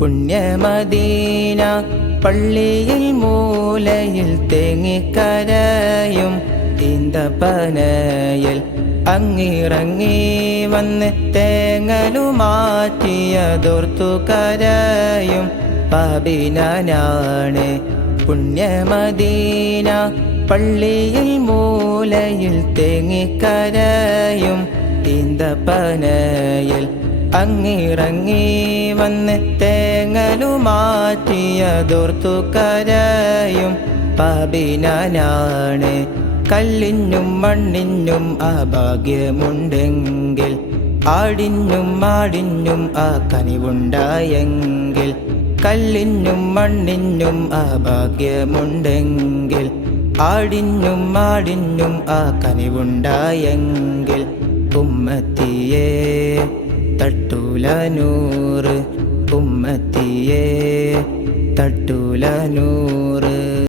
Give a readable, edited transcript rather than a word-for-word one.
പുണ്യമദീന പള്ളിയിൽ മൂലയിൽ തേങ്ങിക്കരയും ഈന്തപ്പനയിൽ അങ്ങിറങ്ങി വന്ന് തേങ്ങലു മാറ്റിയതോർത്തു കരയും പാപിനാണ് പുണ്യമദീന പള്ളിയിൽ മൂലയിൽ തേങ്ങിക്കരയും ഈന്തപ്പനയിൽ അങ്ങിറങ്ങി വന്ന് തേങ്ങലു മാറ്റിയതോർത്തു കരയും പാപിനാണ് കല്ലിനും മണ്ണിനും ആ ഭാഗ്യമുണ്ടെങ്കിൽ ആടിനും മാടിനും ആ കനിവുണ്ടായെങ്കിൽ കല്ലിനും മണ്ണിനും ആ ഭാഗ്യമുണ്ടെങ്കിൽ ആടിനും മാടിനും ആ കനിവുണ്ടായെങ്കിൽ ഉമ്മത്തിയെ തട്ടൂല നൂറ് ഉമ്മത്തിയെ തട്ടൂല നൂറ്.